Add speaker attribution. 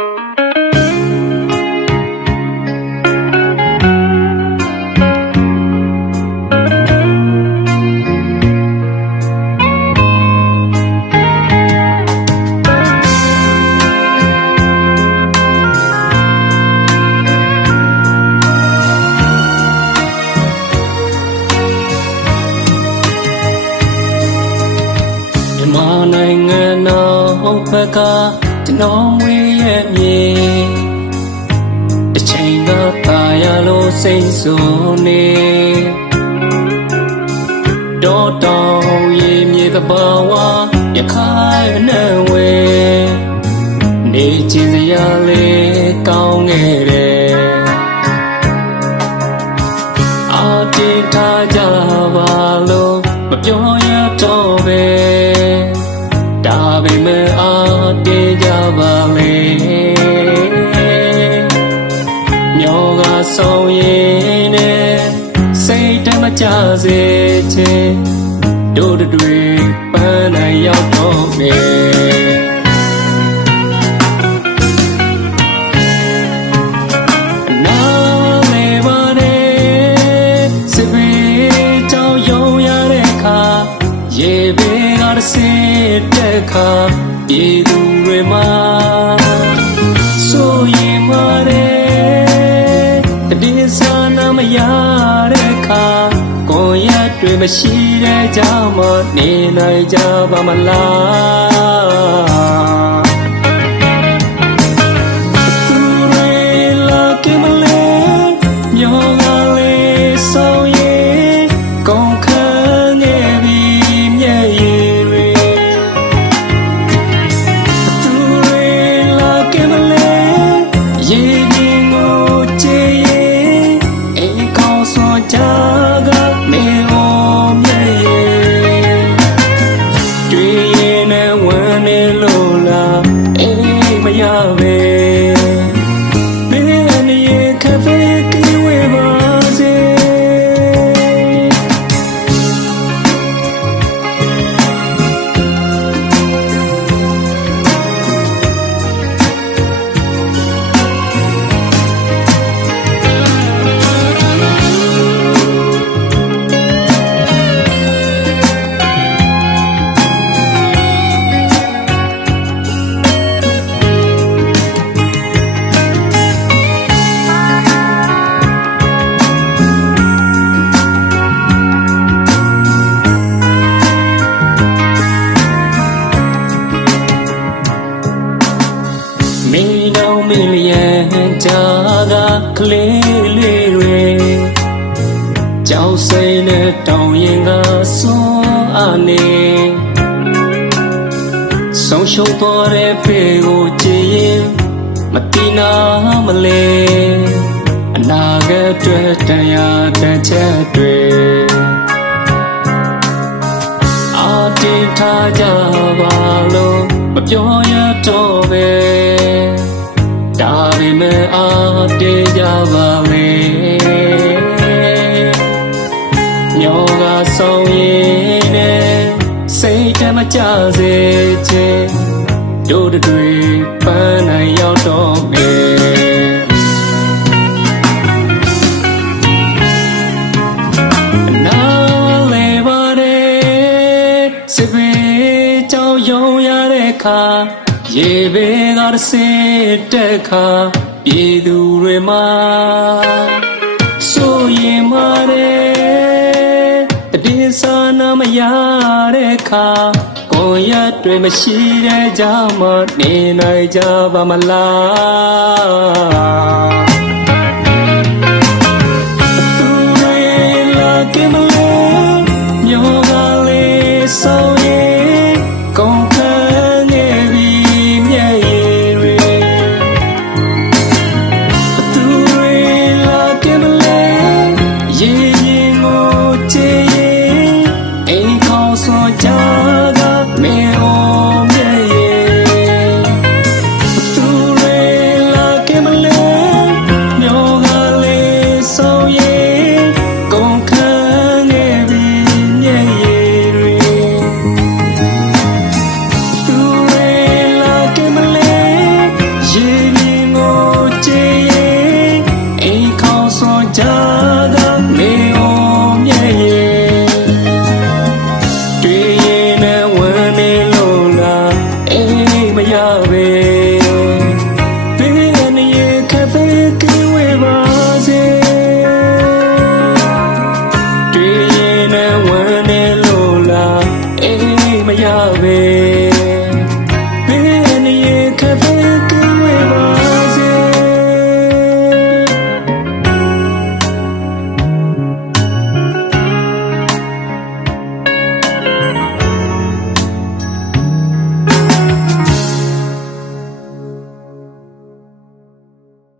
Speaker 1: မြန်မာနိုင်ငံတော်ဘ က်ကကျွန်တော်မွေးရဲ့မြေတစ်ချိန်ကသာရလို့စိတ်ဆိုးနေတော်တော်ရေမြေသဘာဝရခိုင်နဲ့ဝဲနေချင်စရာလေးကောင်းခဲ့တယ်အာတင်ထားကြပါလို့မပြောရတော့ပဲ ဆောင်ရင်နဲ့စိတ်တမကြစေချင်တို့တွေပန်းနိုင်ရောက်တော့မယ်နာမေပါနဲ့စပင်းကြောင်ယုံရတဲ့အခါရေဘေးကတစ်စင်းတက်ခါပြည်သူတွေမှာ နာမရတဲ့အခါကိုယ်ရတွေမရှိတဲ့ကြောင့်မနေနိုင်ကြပါမလား ကြာကကလေးလေးတွေကြောက်စိမ့်နဲ့တောင်းရင်ကစွန်အနေဆုံးရှုံးသွားတဲ့ဖေကိုကြည်ရင်မတိနာမလဲအနာဂတ်အတွက်တရားတန်ချက်တွေအာတင်ထားကြပါလို့မပြောရတော့ပဲဒါပေမဲ့ အာတင်ကြပါလေညောကဆောင်ရင်နဲ့စိတ်တမကြစေချင်တို့တွေပန်းနိုင်ရောက်တော့မယ်နာလေပါတဲ့စပင်းကြောင်ယုံရတဲ့ခါရေဘေးကတစ်စင်းတက်ခါ ပြည်သူတွေမှာဆိုရင်မာတဲ့တည်စာနာမရတဲ့ခါကိုယ်ရတွေမရှိတဲ့ကြောင့်မနေနိုင်ကြပါမလား ရပဲဘယ်နေရခပဲ